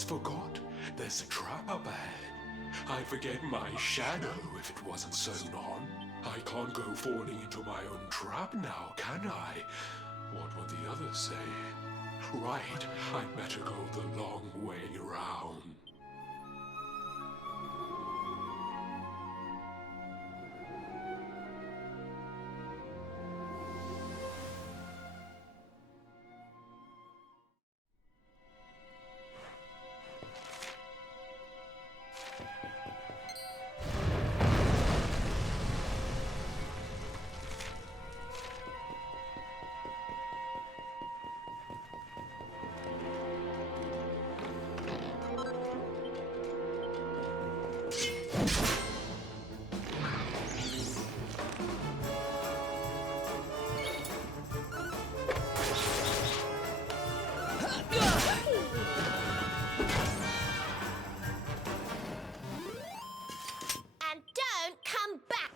almost forgot. There's a trap up ahead. I'd forget my shadow if it wasn't sewn on. I can't go falling into my own trap now, can I? What would the others say? Right, I'd better go the long way round. And don't come back!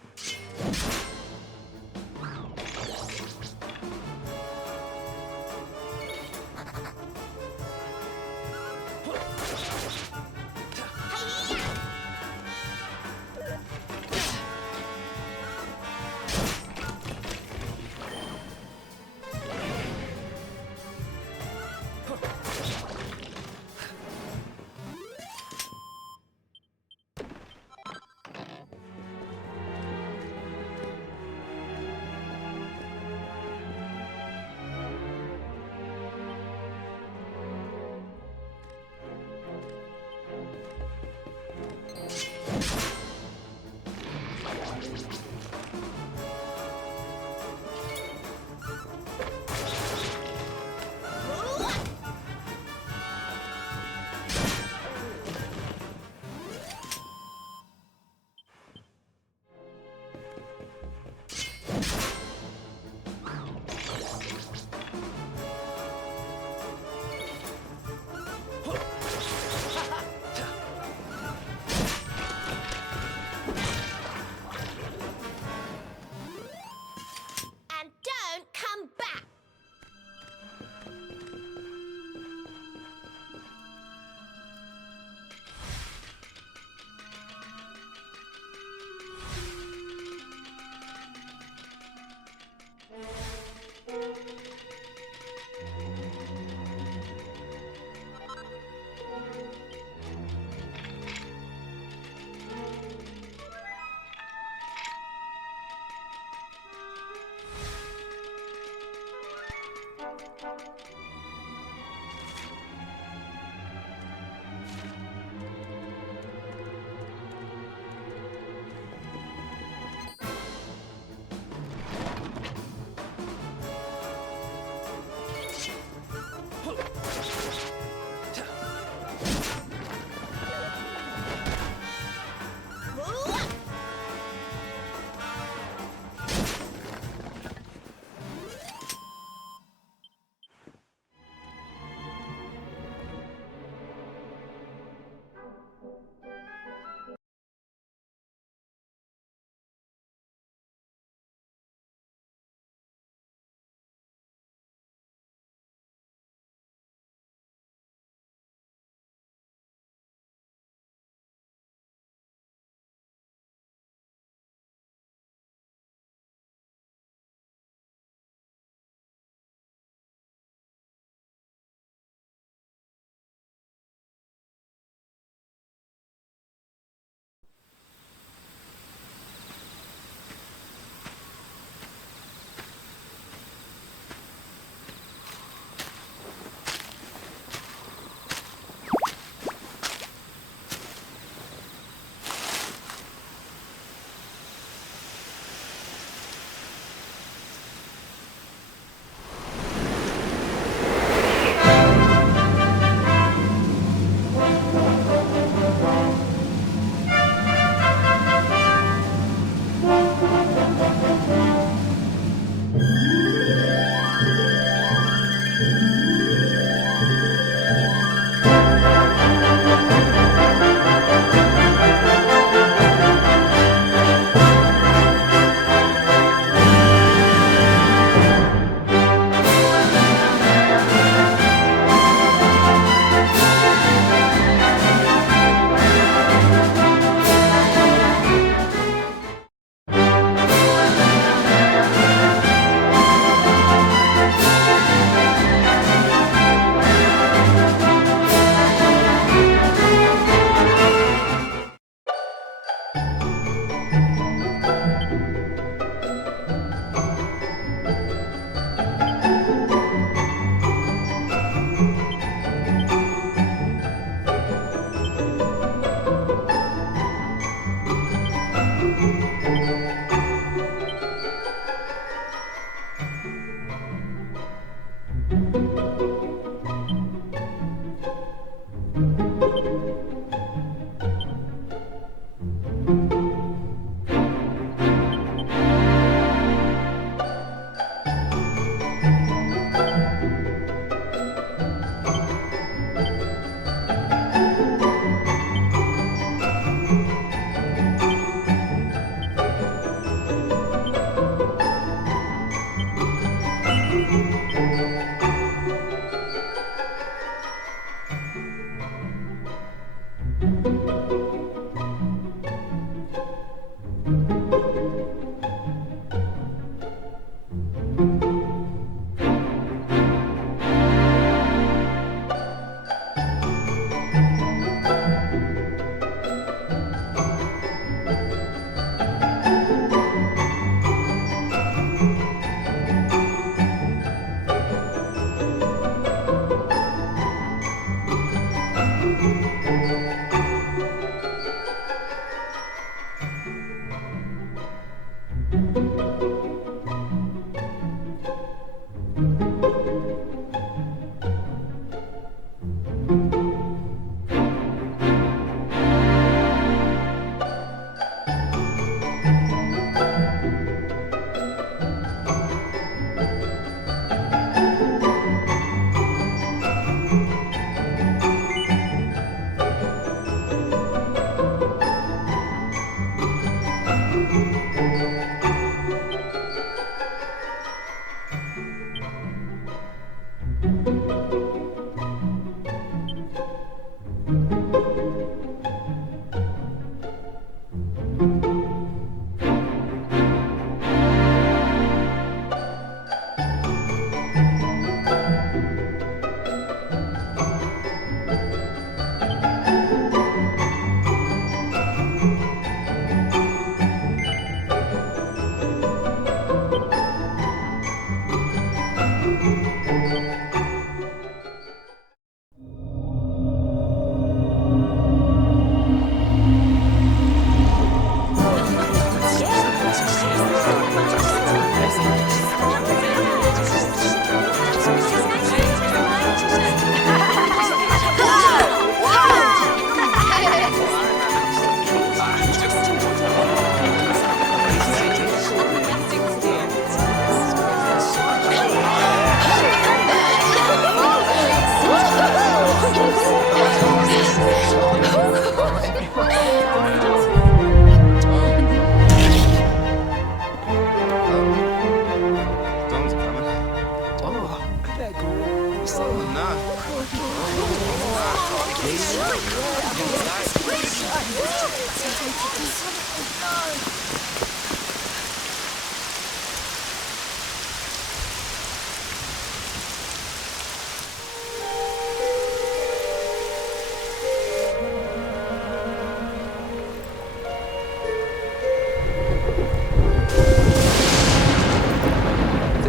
Hey-ya!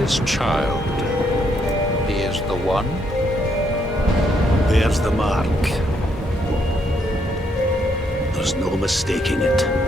This child, he is the one? There's the mark. There's no mistaking it.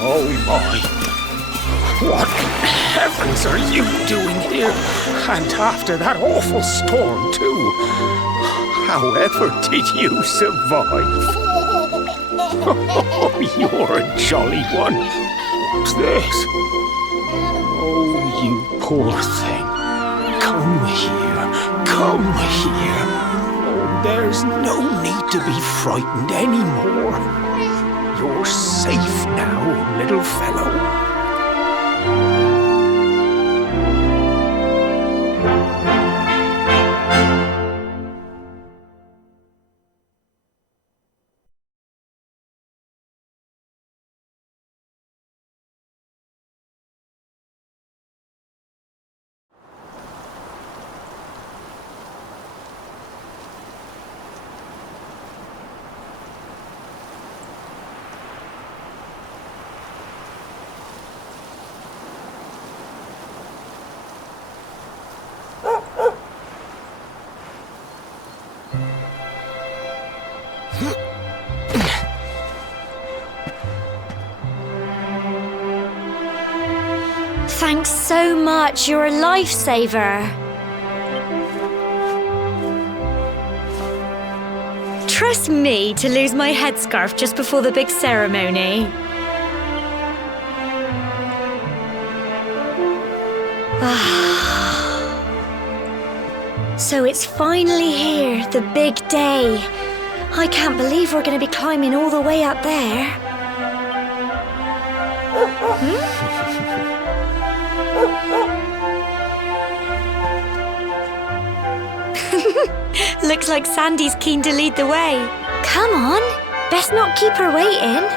Oh my. What in heavens are you doing here? And after that awful storm, too. However did you survive? Oh, you're a jolly one. What's this? Oh, you poor thing. Come here. Come here. Oh, there's no need to be frightened anymore. You're safe now, little fellow. Thanks so much. You're a lifesaver. Trust me to lose my headscarf just before the big ceremony. So it's finally here, the big day. I can't believe we're going to be climbing all the way up there. Looks like Sandy's keen to lead the way. Come on, best not keep her waiting.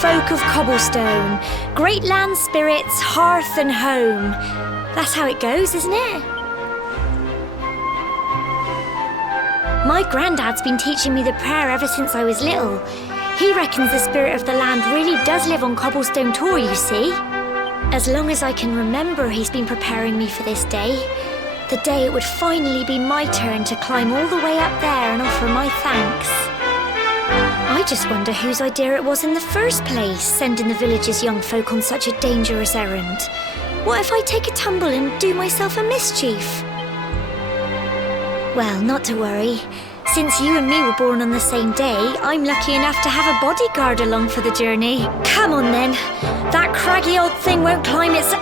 folk of Cobblestone, great land spirits, hearth and home. That's how it goes, isn't it? My granddad's been teaching me the prayer ever since I was little. He reckons the spirit of the land really does live on Cobblestone Tor, you see. As long as I can remember, he's been preparing me for this day. The day it would finally be my turn to climb all the way up there and offer my thanks. I just wonder whose idea it was in the first place, sending the village's young folk on such a dangerous errand. What if I take a tumble and do myself a mischief? Well, not to worry. Since you and me were born on the same day, I'm lucky enough to have a bodyguard along for the journey. Come on then. That craggy old thing won't climb its...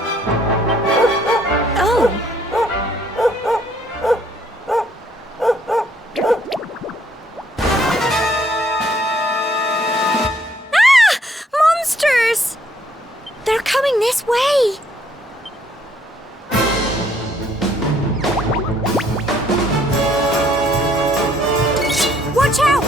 Oh! Ah! Monsters! They're coming this way! Watch out!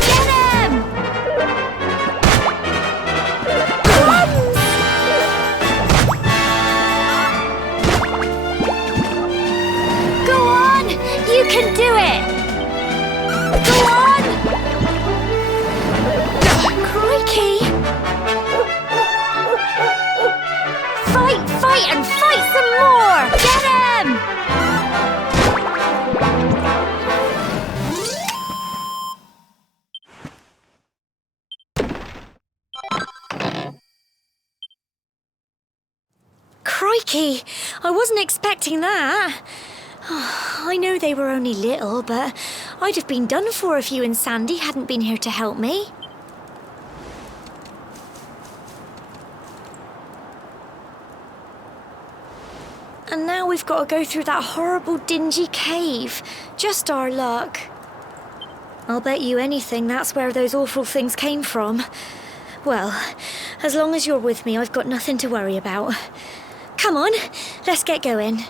Get him! Go on! You can do it! Go on! Crikey! Fight and fight some more! Get him! Crikey! I wasn't expecting that. I know they were only little, but I'd have been done for if you and Sandy hadn't been here to help me. And now we've got to go through that horrible dingy cave. Just our luck. I'll bet you anything that's where those awful things came from. Well, as long as you're with me, I've got nothing to worry about. Come on, let's get going.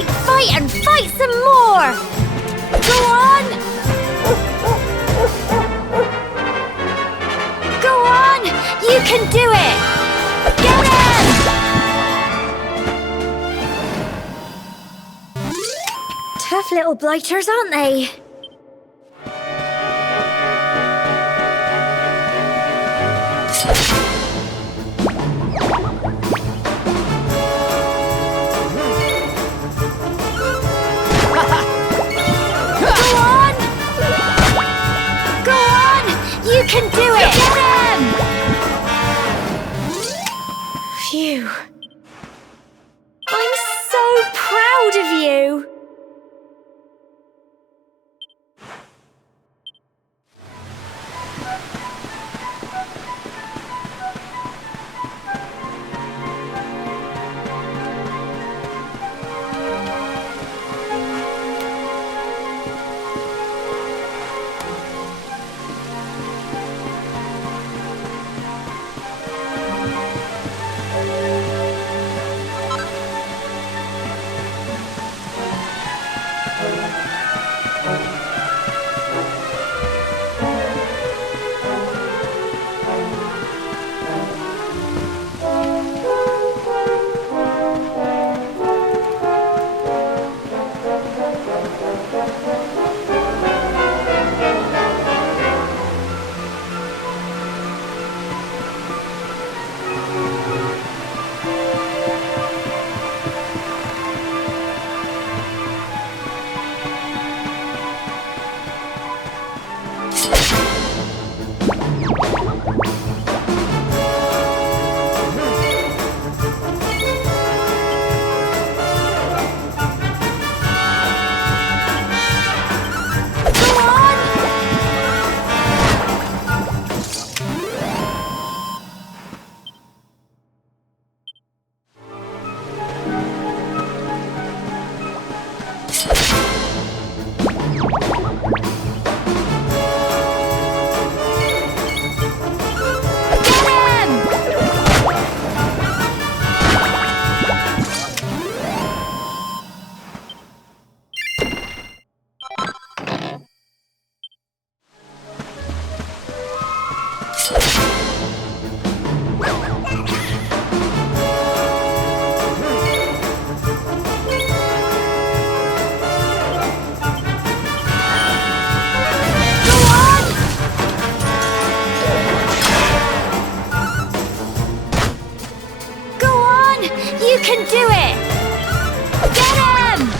Fight, fight, and fight some more! Go on! Go on! You can do it! Get him! Tough little blighters, aren't they? You can do it! Get him! Phew. I'm so proud of you! You can do it! Get him!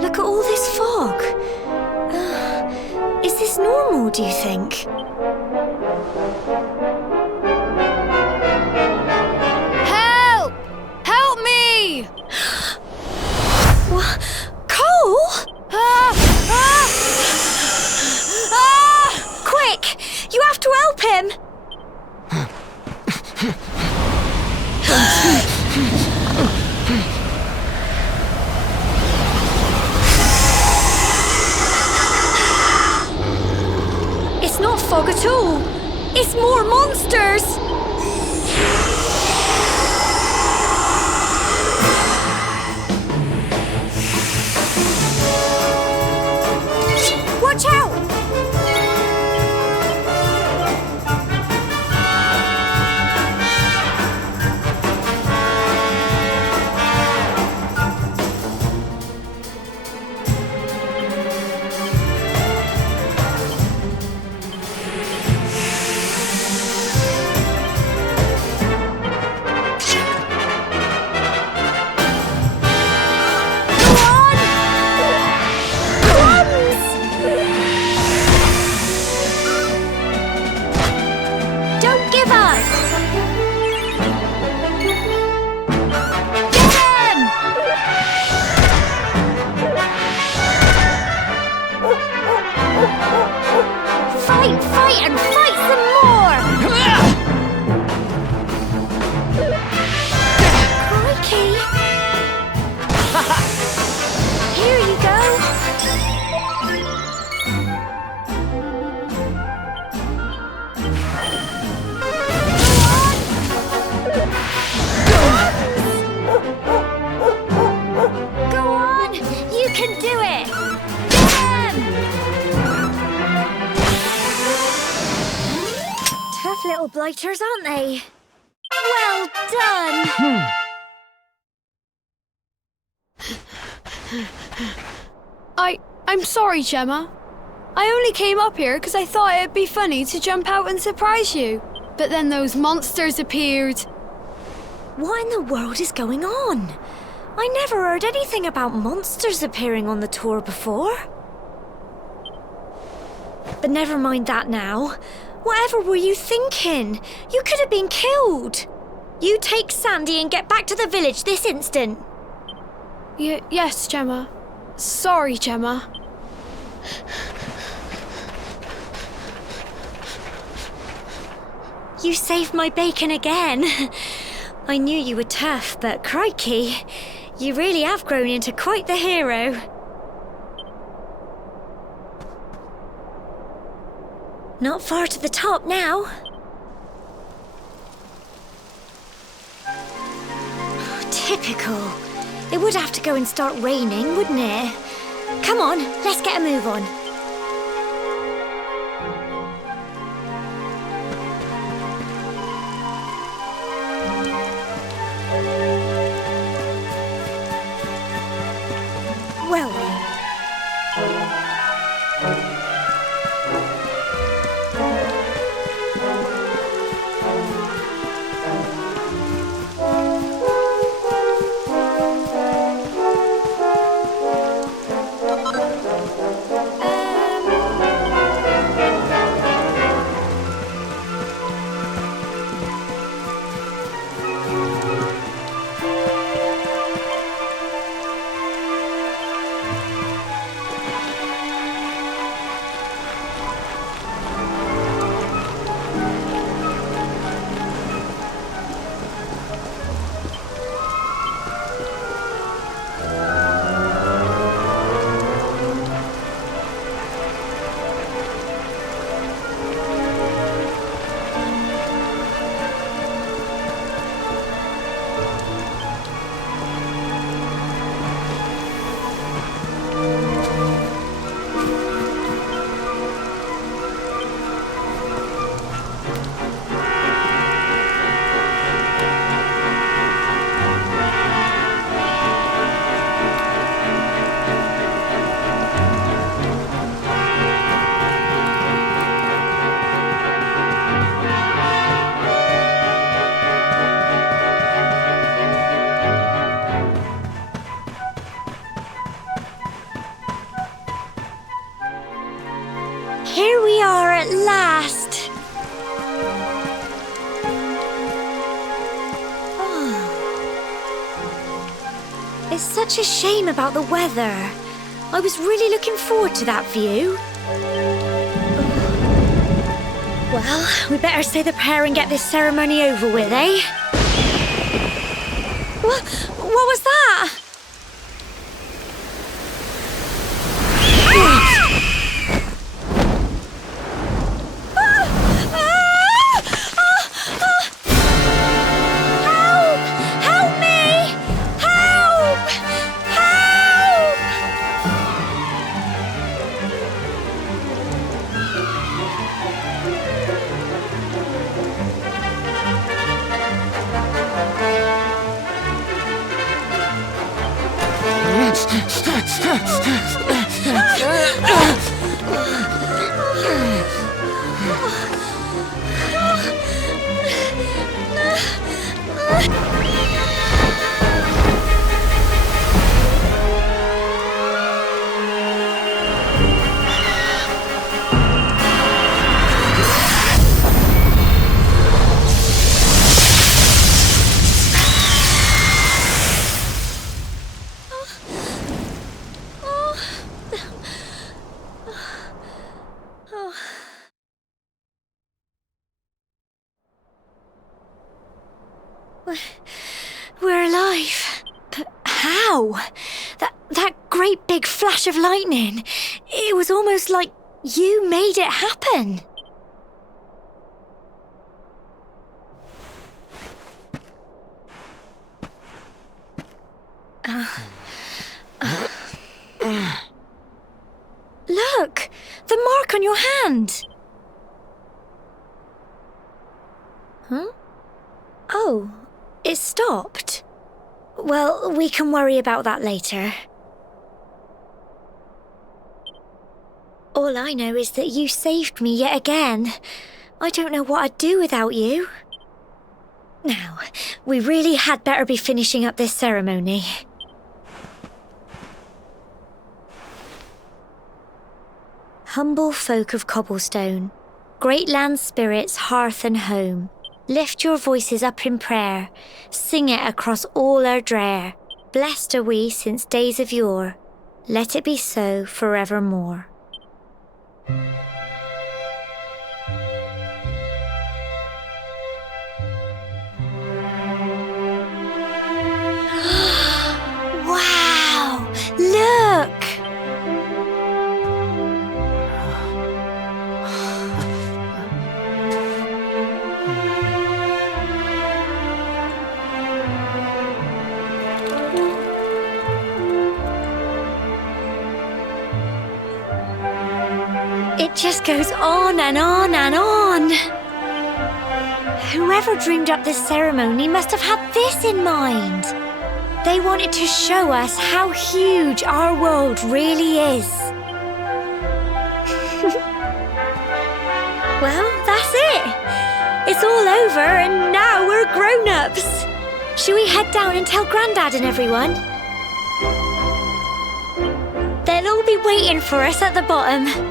Look at all this fog. this normal, do you think? Help! Help me! What? Cole? Ah! Ah! Ah! Quick! You have to help him! It's not fog at all. It's more monsters! Watch out! Don't give up! Get him! Fight, and fight some more! Crikey! Here you go! Go on! You can do it! Get him! Tough little blighters, aren't they? Well done! I'm sorry, Gemma. I only came up here because I thought it'd be funny to jump out and surprise you. But then those monsters appeared. What in the world is going on? I never heard anything about monsters appearing on the tour before. But never mind that now. Whatever were you thinking? You could have been killed. You take Sandy and get back to the village this instant. Yes, Gemma. Sorry, Gemma. You saved my bacon again. I knew you were tough, but crikey, you really have grown into quite the hero. Not far to the top now. Typical. It would have to go and start raining, wouldn't it? Come on, let's get a move on. Well then. such a shame about the weather. I was really looking forward to that view. Well, we better say the prayer and get this ceremony over with, eh? What was that? Help me! Help! Help! We're alive. But how? That great big flash of lightning. It was almost like you made it happen. Look! The mark on your hand! Huh? Oh, it stopped. Well, we can worry about that later. All I know is that you saved me yet again. I don't know what I'd do without you. Now, we really had better be finishing up this ceremony. Humble folk of Cobblestone, great land spirits, hearth and home, lift your voices up in prayer, sing it across all our drear. Blessed are we since days of yore, let it be so forevermore. Wow! Look! It just goes on and on and on. Whoever dreamed up this ceremony must have had this in mind. They wanted to show us how huge our world really is. Well, that's it. It's all over and now we're grown-ups. Shall we head down and tell Grandad and everyone? They'll all be waiting for us at the bottom.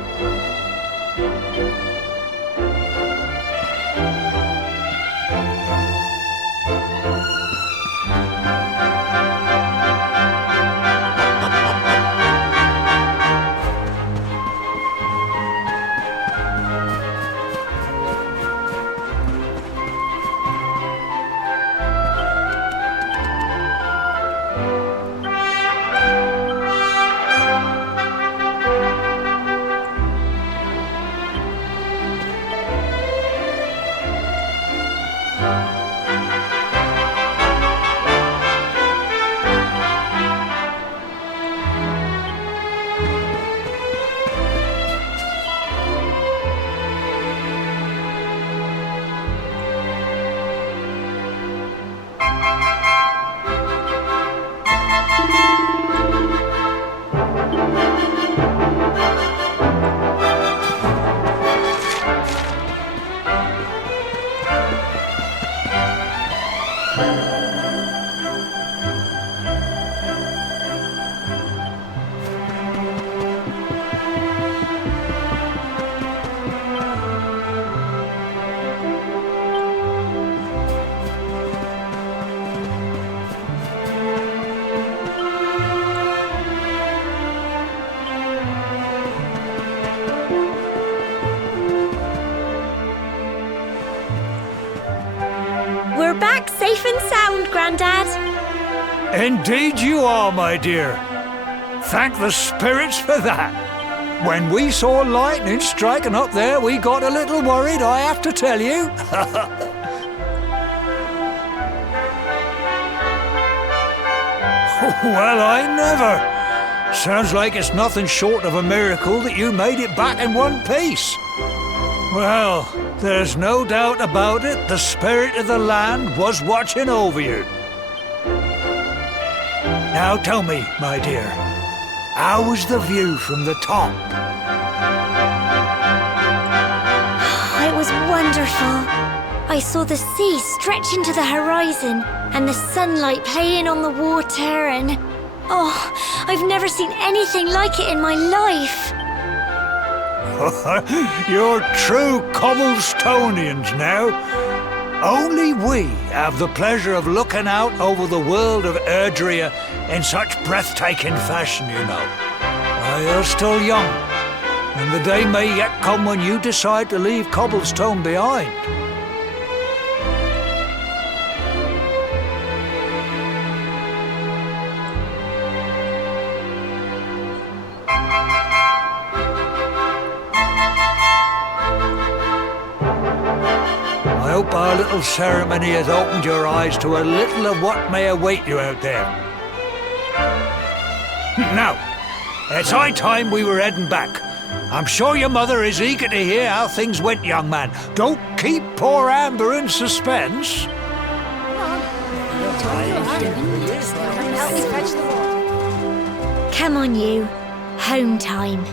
Grandad? Indeed you are, my dear. Thank the spirits for that. When we saw lightning striking up there, we got a little worried, I have to tell you. Well, I never. Sounds like it's nothing short of a miracle that you made it back in one piece. Well, there's no doubt about it, the spirit of the land was watching over you. Now tell me, my dear, how was the view from the top? It was wonderful. I saw the sea stretch into the horizon and the sunlight playing on the water and... Oh, I've never seen anything like it in my life. You're true Cobblestonians now. Only we have the pleasure of looking out over the world of Erdrea in such breathtaking fashion, you know. You're still young, and the day may yet come when you decide to leave Cobblestone behind. I hope our little ceremony has opened your eyes to a little of what may await you out there. Now, it's high time we were heading back. I'm sure your mother is eager to hear how things went, young man. Don't keep poor Amber in suspense. Come on, you. Home time.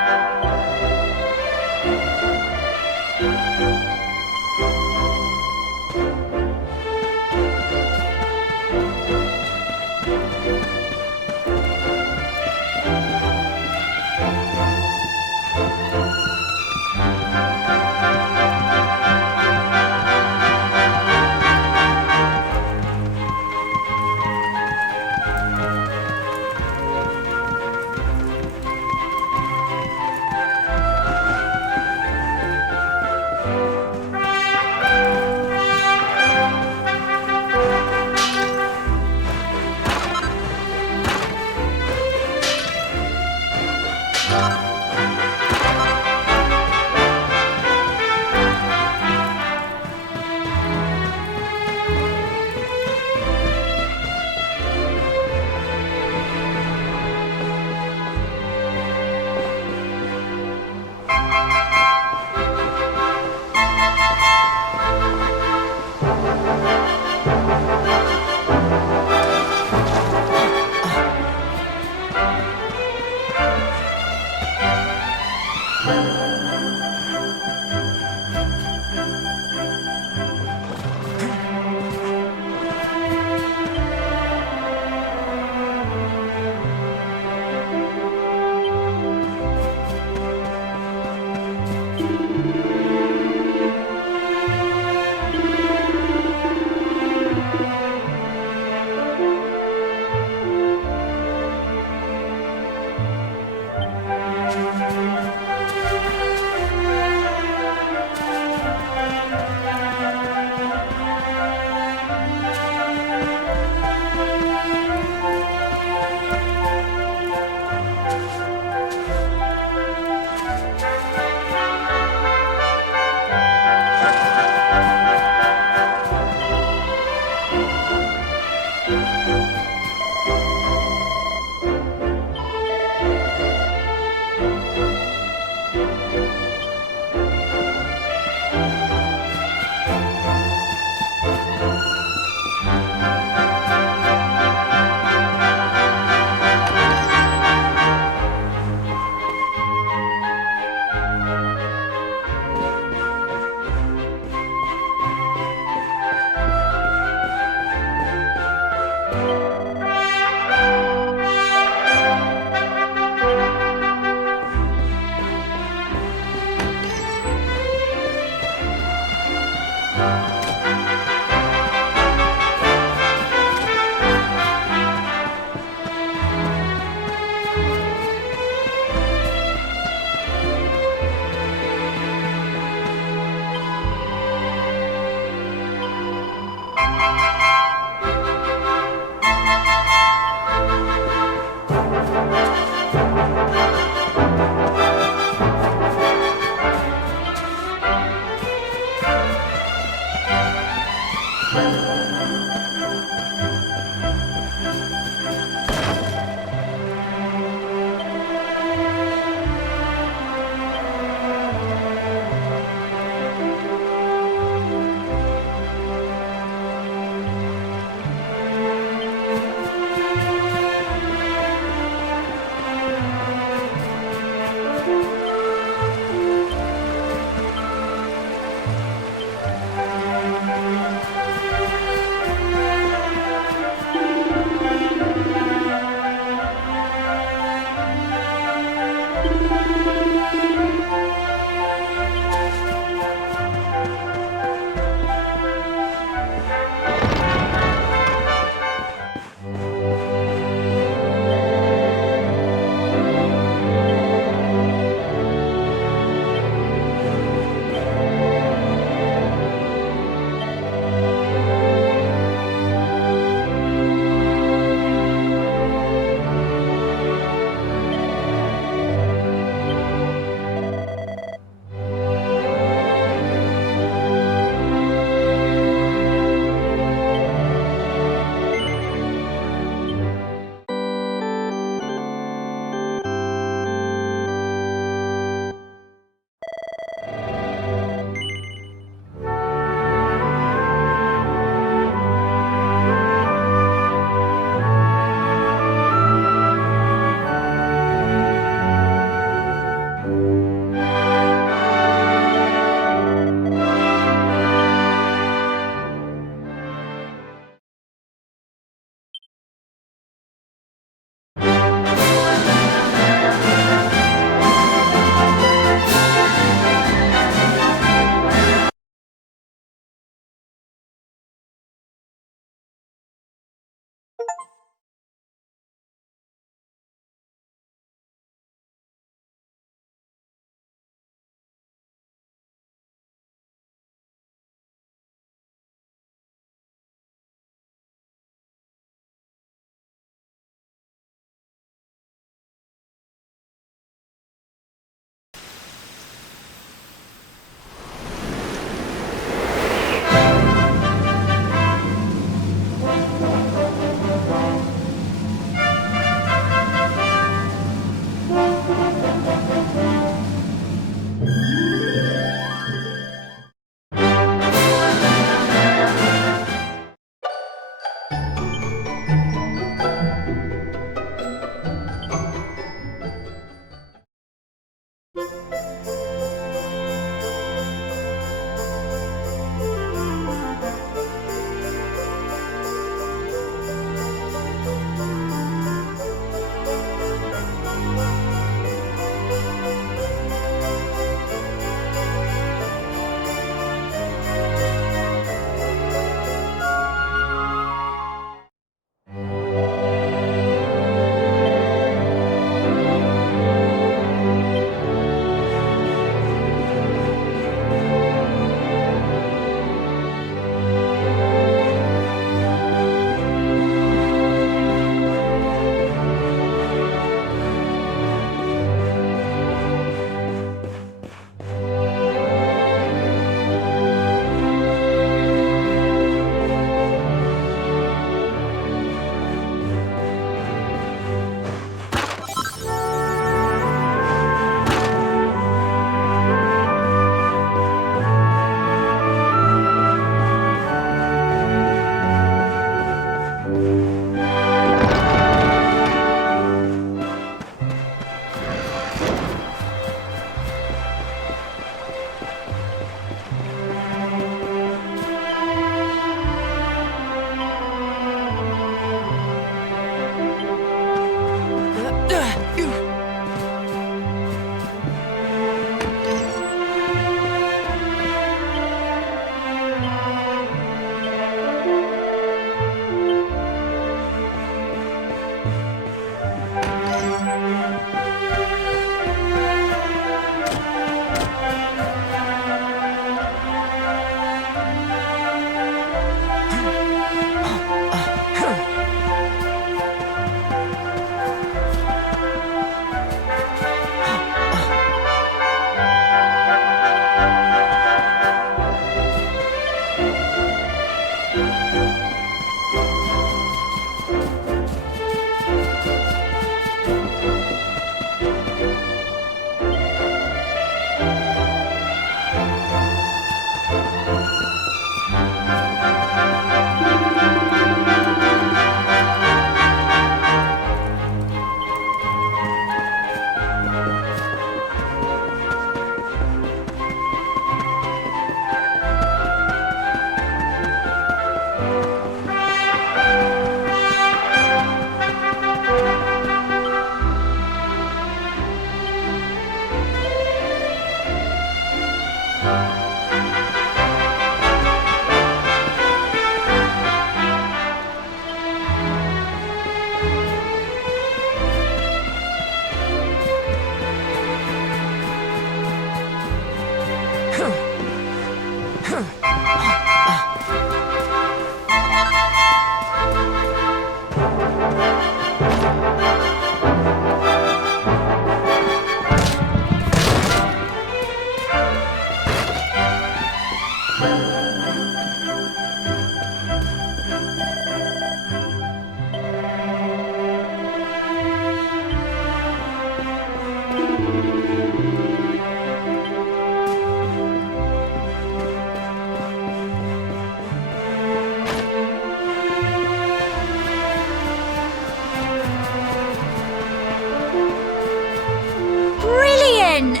Brilliant!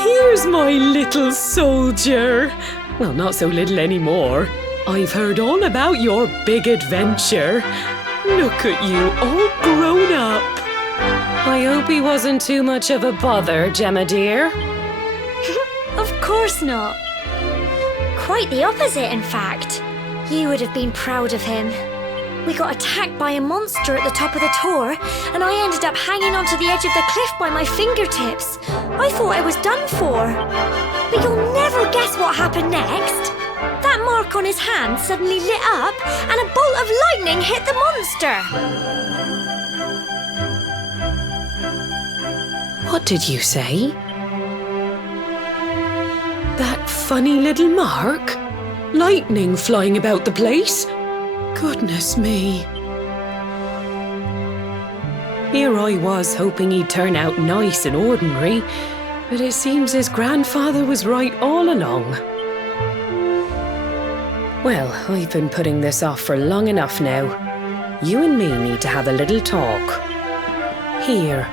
Here's my little soldier. Well, not so little anymore. I've heard all about your big adventure. Look at you, all grown up. I hope he wasn't too much of a bother, Gemma dear. Of course not. Quite the opposite, in fact. You would have been proud of him. We got attacked by a monster at the top of the tower, and I ended up hanging onto the edge of the cliff by my fingertips. I thought I was done for. But you'll never guess what happened next. That mark on his hand suddenly lit up, and a bolt of lightning hit the monster. What did you say? That funny little mark? Lightning flying about the place? Goodness me. Here I was hoping he'd turn out nice and ordinary, but it seems his grandfather was right all along. Well, I've been putting this off for long enough now. You and me need to have a little talk. Here,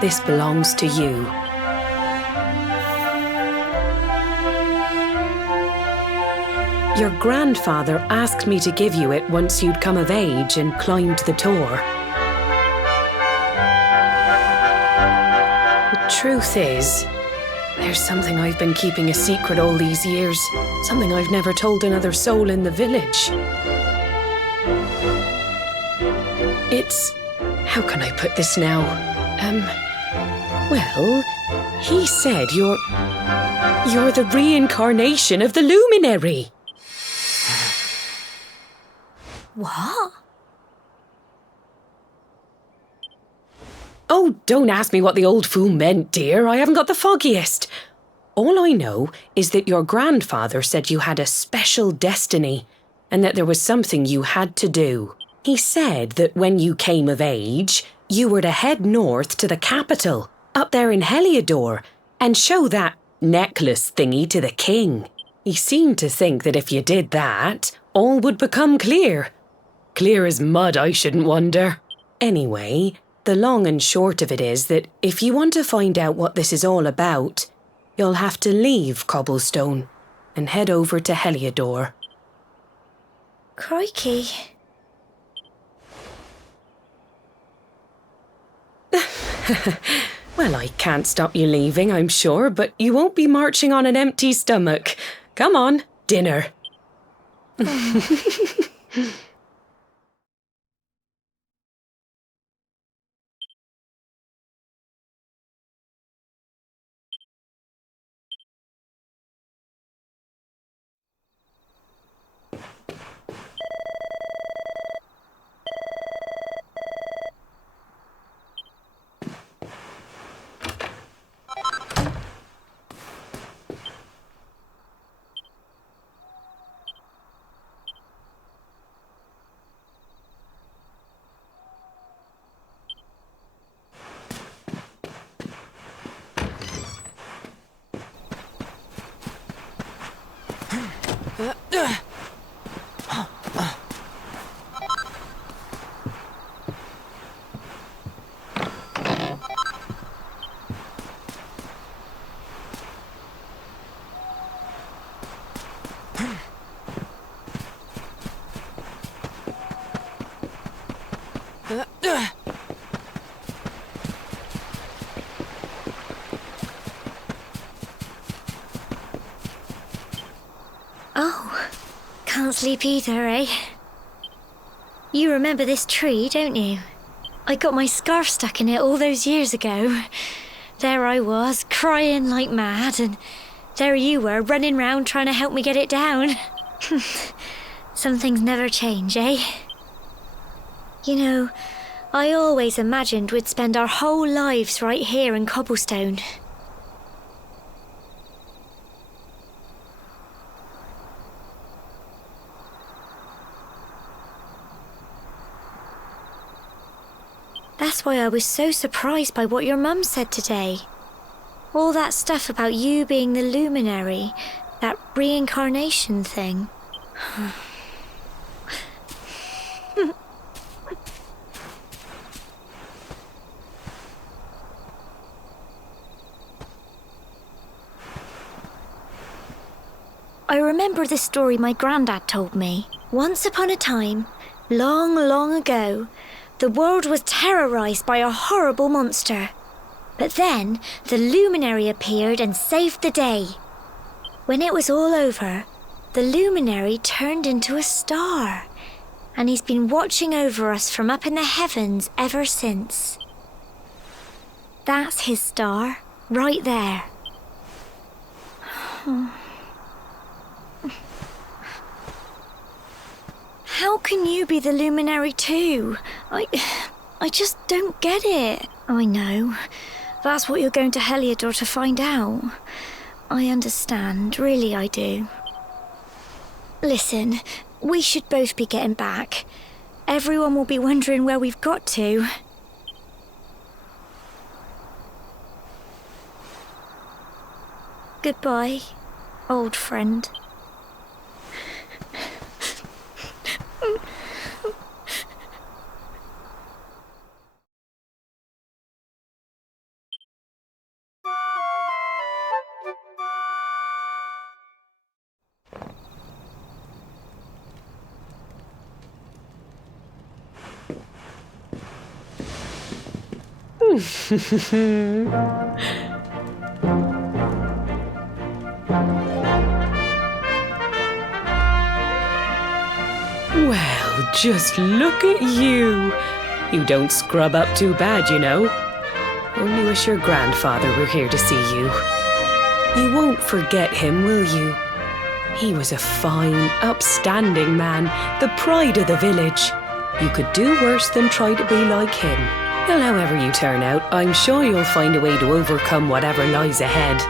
this belongs to you. Your grandfather asked me to give you it once you'd come of age and climbed the tower. The truth is, there's something I've been keeping a secret all these years. Something I've never told another soul in the village. It's how can I put this now? Well, he said you're the reincarnation of the luminary. What? Oh, don't ask me what the old fool meant, dear. I haven't got the foggiest. All I know is that your grandfather said you had a special destiny and that there was something you had to do. He said that when you came of age, you were to head north to the capital, up there in Heliodor, and show that necklace thingy to the king. He seemed to think that if you did that, all would become clear. Clear as mud, I shouldn't wonder. Anyway, the long and short of it is that if you want to find out what this is all about, you'll have to leave Cobblestone and head over to Heliodor. Crikey. Well, I can't stop you leaving, I'm sure, but you won't be marching on an empty stomach. Come on, dinner. Oh, can't sleep either, eh? You remember this tree, don't you? I got my scarf stuck in it all those years ago. There I was, crying like mad, and there you were, running round trying to help me get it down. Some things never change, eh? You know, I always imagined we'd spend our whole lives right here in Cobblestone. That's why I was so surprised by what your mum said today. All that stuff about you being the luminary, that reincarnation thing. I remember the story my granddad told me. Once upon a time, long, long ago, the world was terrorized by a horrible monster. But then the luminary appeared and saved the day. When it was all over, the luminary turned into a star, and he's been watching over us from up in the heavens ever since. That's his star, right there. How can you be the luminary too? I just don't get it. I know. That's what you're going to Heliodor to find out. I understand, really I do. Listen, we should both be getting back. Everyone will be wondering where we've got to. Goodbye, old friend. Well, just look at you. You don't scrub up too bad, you know. Only wish your grandfather were here to see you. You won't forget him, will you? He was a fine, upstanding man, the pride of the village. You could do worse than try to be like him. Well, however you turn out, I'm sure you'll find a way to overcome whatever lies ahead.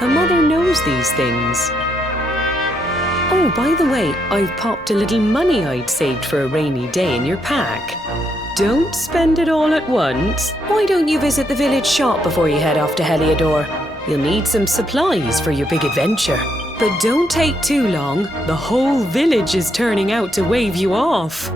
A mother knows these things. Oh, by the way, I've popped a little money I'd saved for a rainy day in your pack. Don't spend it all at once. Why don't you visit the village shop before you head off to Heliodor? You'll need some supplies for your big adventure. But don't take too long. The whole village is turning out to wave you off.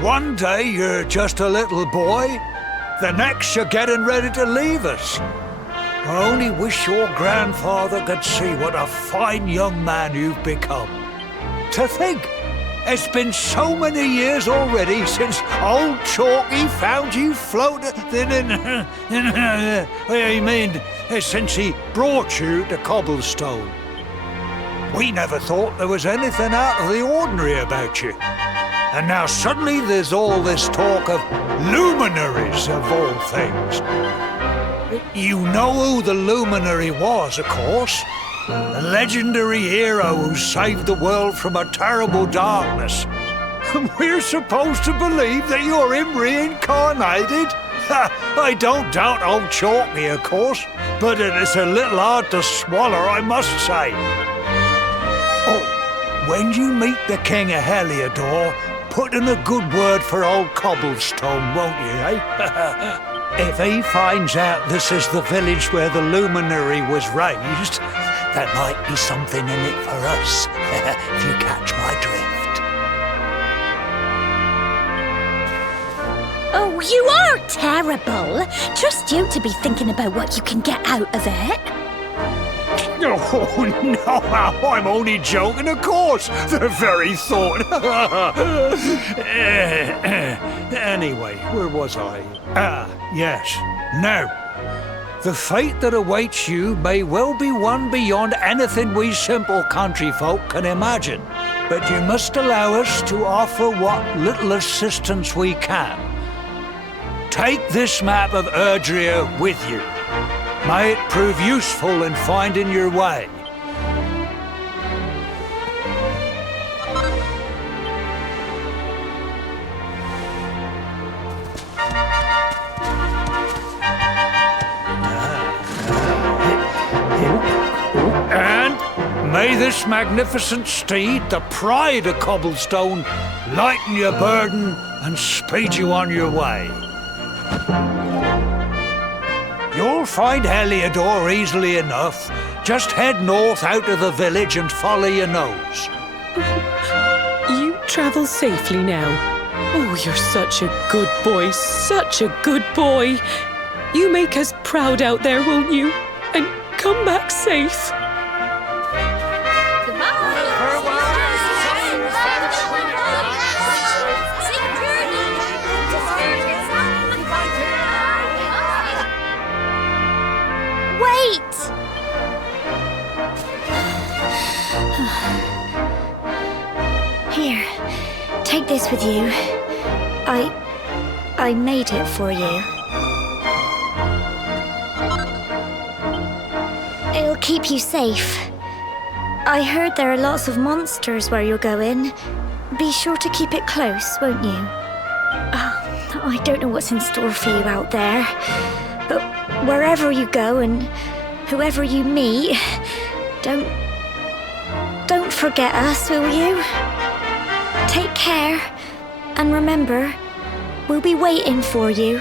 One day you're just a little boy, the next you're getting ready to leave us. I only wish your grandfather could see what a fine young man you've become. To think, it's been so many years already since old Chalky found you floating since he brought you to Cobblestone. We never thought there was anything out of the ordinary about you. And now suddenly there's all this talk of luminaries of all things. You know who the luminary was, of course. A legendary hero who saved the world from a terrible darkness. And we're supposed to believe that you're him reincarnated? I don't doubt old Chalky, of course, but it is a little hard to swallow, I must say. Oh, when you meet the King of Heliodor, put in a good word for old Cobblestone, won't you, eh? If he finds out this is the village where the luminary was raised, there might be something in it for us, if you catch my drift. Oh, you are terrible. Trust you to be thinking about what you can get out of it. Oh, no, I'm only joking, of course. The very thought. Anyway, where was I? Yes. Now, the fate that awaits you may well be one beyond anything we simple country folk can imagine. But you must allow us to offer what little assistance we can. Take this map of Erdrea with you. May it prove useful in finding your way. And may this magnificent steed, the pride of Cobblestone, lighten your burden and speed you on your way. You'll find Heliodor easily enough. Just head north out of the village and follow your nose. You travel safely now. Oh, you're such a good boy, such a good boy. You make us proud out there, won't you? And come back safe. Wait! Here, take this with you. I made it for you. It'll keep you safe. I heard there are lots of monsters where you're going. Be sure to keep it close, won't you? I don't know what's in store for you out there, but wherever you go and whoever you meet, don't forget us, will you? Take care, and remember, we'll be waiting for you.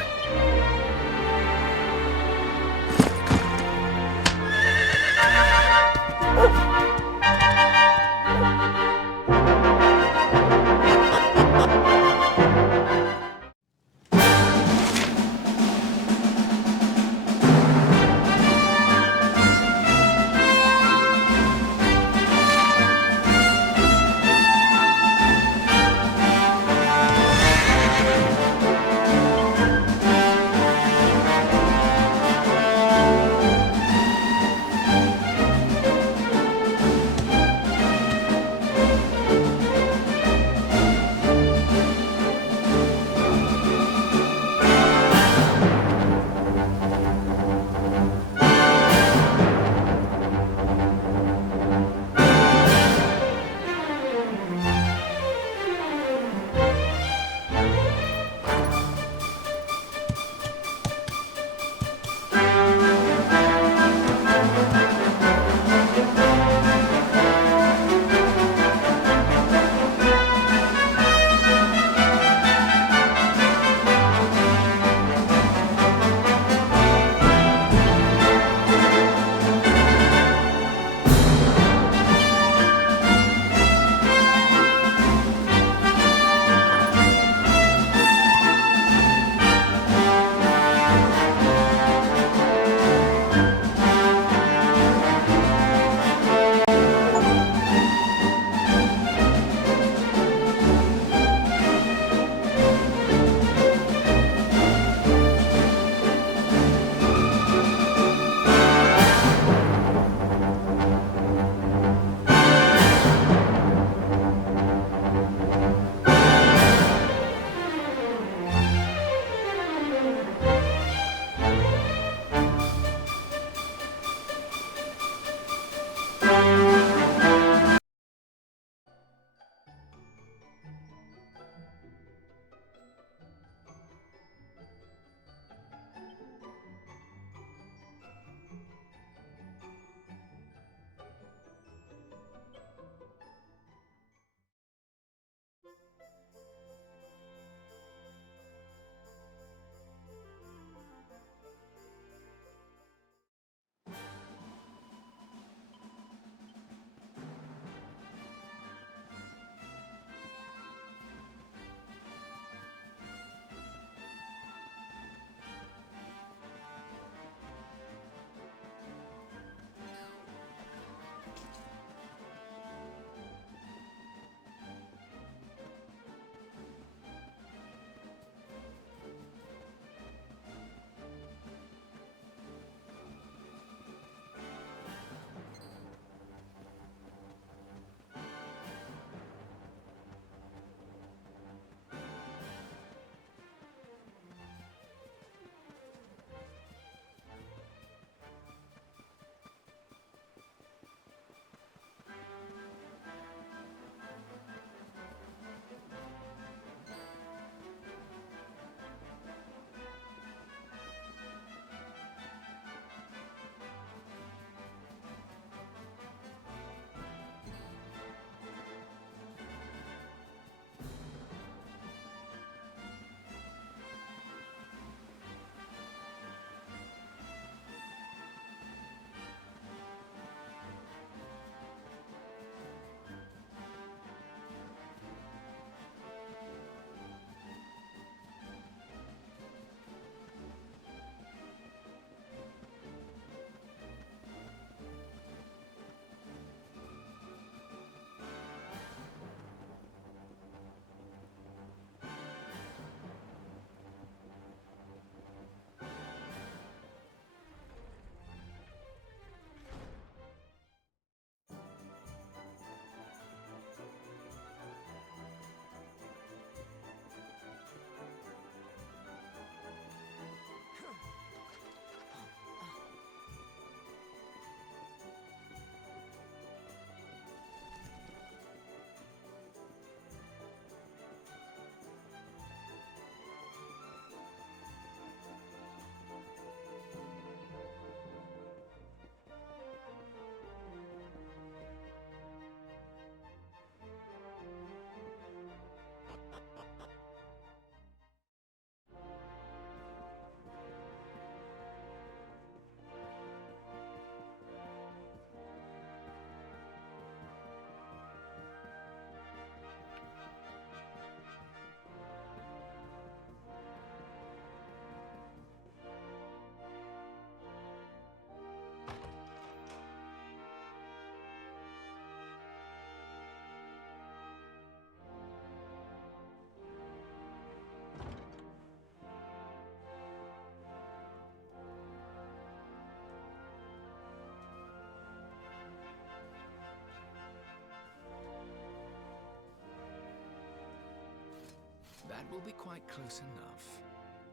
will be quite close enough.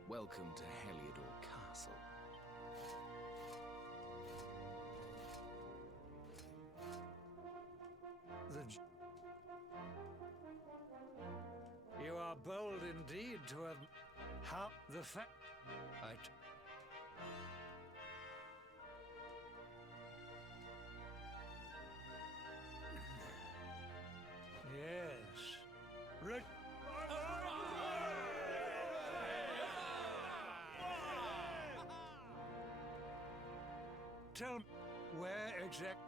Welcome to Heliodor Castle. You are bold indeed to have... How... the fact... Yes. Tell me, where exact...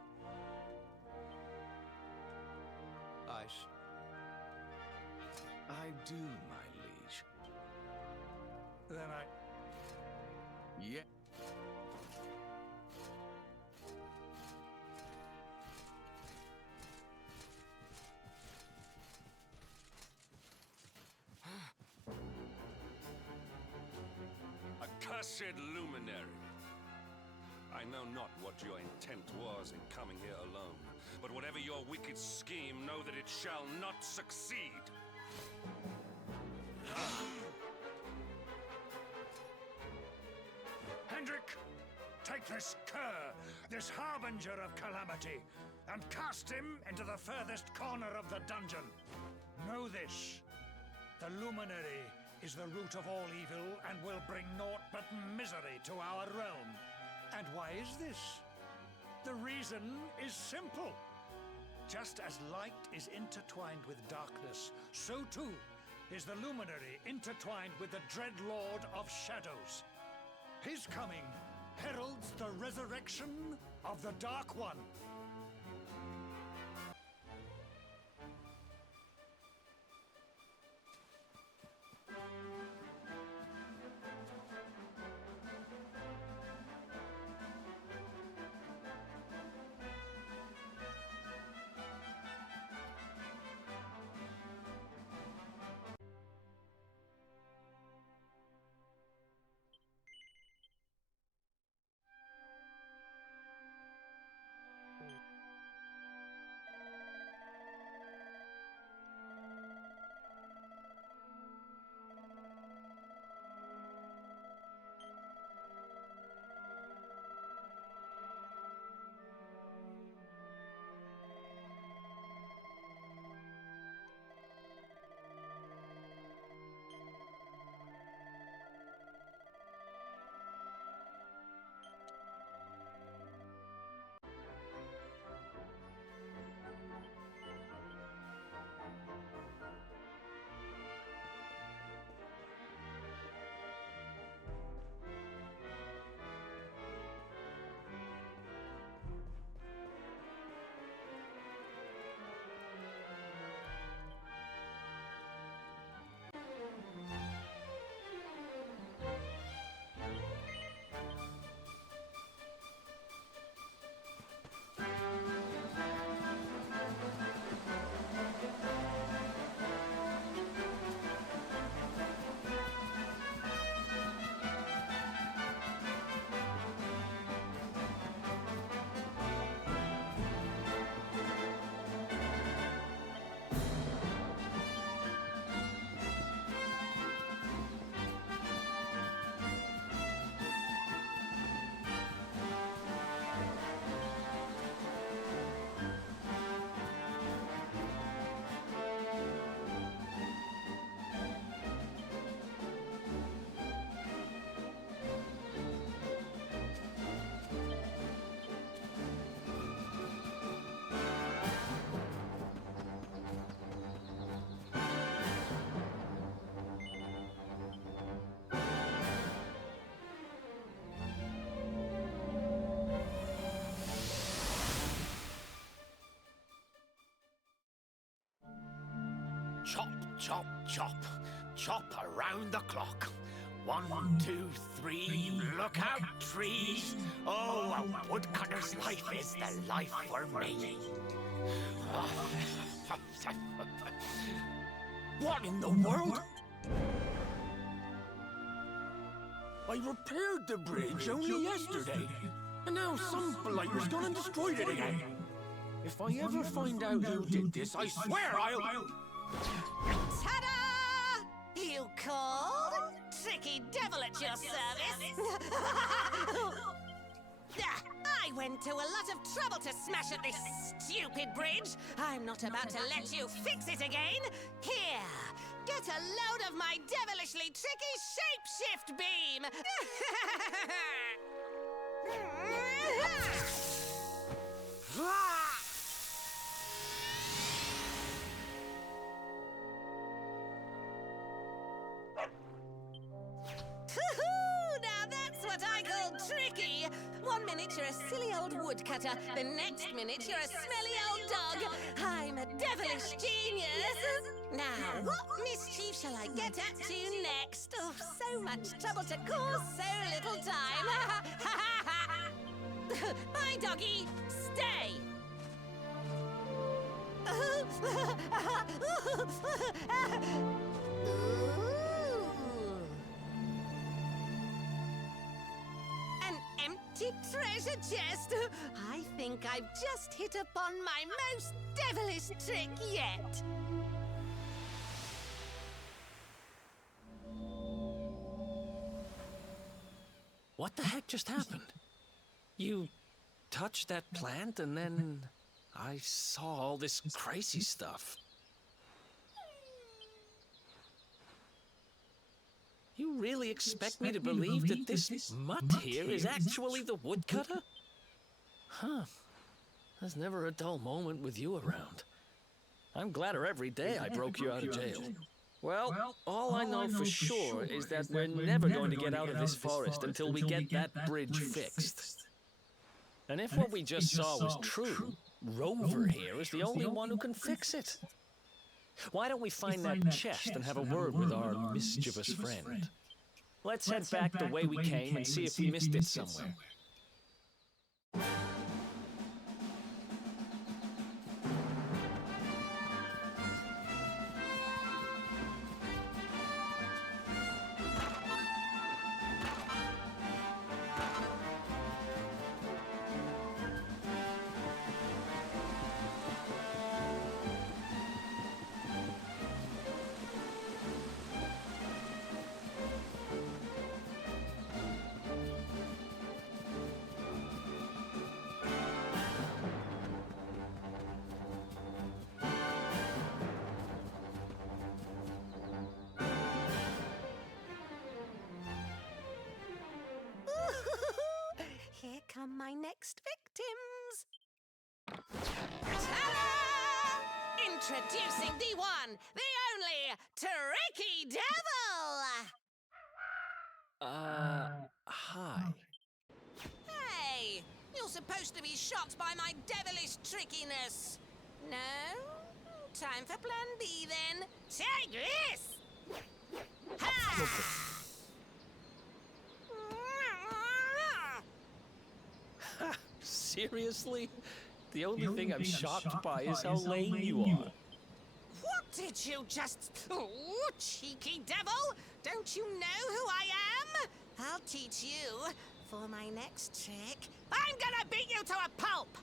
I do, my liege. Then I... Yeah. Accursed luminary! I know not what your intent was in coming here alone, but whatever your wicked scheme, know that it shall not succeed! Hendrik, take this cur, this harbinger of calamity, and cast him into the furthest corner of the dungeon. Know this, the luminary is the root of all evil and will bring naught but misery to our realm. And why is this? The reason is simple. Just as light is intertwined with darkness, so too is the luminary intertwined with the dread lord of shadows. His coming heralds the resurrection of the Dark One. Chop, chop, chop. Chop around the clock. 1, 2, 3, look out, trees. Oh, a woodcutter's life is the life for me. What in the world? I repaired the bridge only yesterday, and now some blighter's gone and destroyed it again. If I ever find out who did this, I swear I'll... Ta-da! You called? Tricky devil at your service. I went to a lot of trouble to smash at this stupid bridge. I'm not about to let you fix it again. Here, get a load of my devilishly tricky shapeshift beam. Now that's what I call tricky. 1 minute you're a silly old woodcutter, the next minute you're a smelly old dog. I'm a devilish genius. Now, what mischief shall I get at you next? Oh, so much trouble to cause so little time. Bye, doggy. Stay. An empty treasure chest. I think I've just hit upon my most devilish trick yet. What the heck just happened? You touched that plant and then I saw all this crazy stuff. You really expect me to believe that this mutt here is actually the woodcutter? Huh. There's never a dull moment with you around. I'm gladder every day I broke you out of jail. Well, all I know for sure is that we're never going to get out of this forest until we get that bridge fixed. And if what we just saw was true, Rover here is the only one who can fix it. Why don't we find that chest and have a word with our mischievous friend? Let's head back the way we came and see if we missed it somewhere. Here come my next victims. Ta-da! Introducing the one, the only, Tricky Devil! Hi. Hey, you're supposed to be shocked by my devilish trickiness. No? Time for plan B then. Take this! Ha! Seriously? The only thing I'm shocked by is how lame you are. What did you just... Oh, cheeky devil! Don't you know who I am? I'll teach you. For my next trick, I'm gonna beat you to a pulp!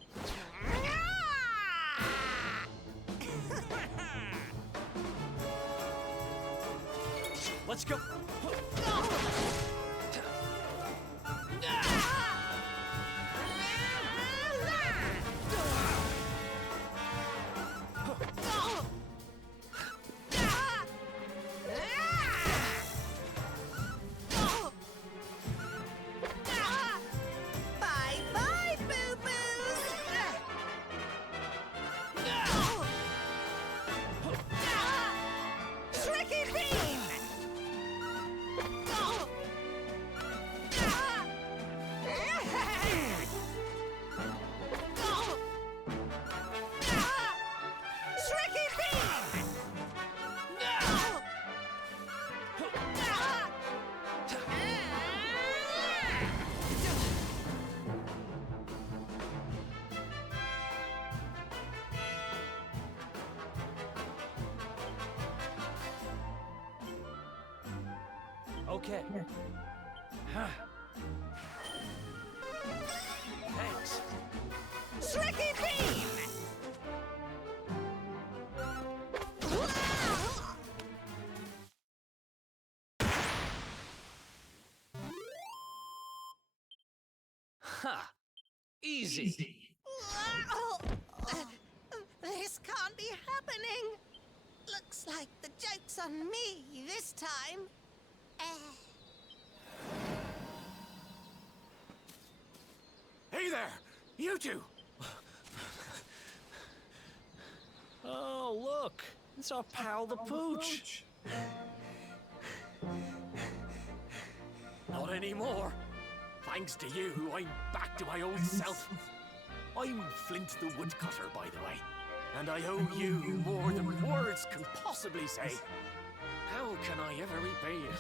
Let's go. Bye-bye, boo-boos! Tricky beam! Tricky beam! Okay. Thanks. Tricky beam! Ha! Easy. This can't be happening. Looks like the joke's on me this time. Hey there, you two! Oh, look. It's our pal the Pooch. Not anymore. Thanks to you, I'm back to my old self. I'm Flint the Woodcutter, by the way. And I owe you more than words can possibly say. How can I ever repay you?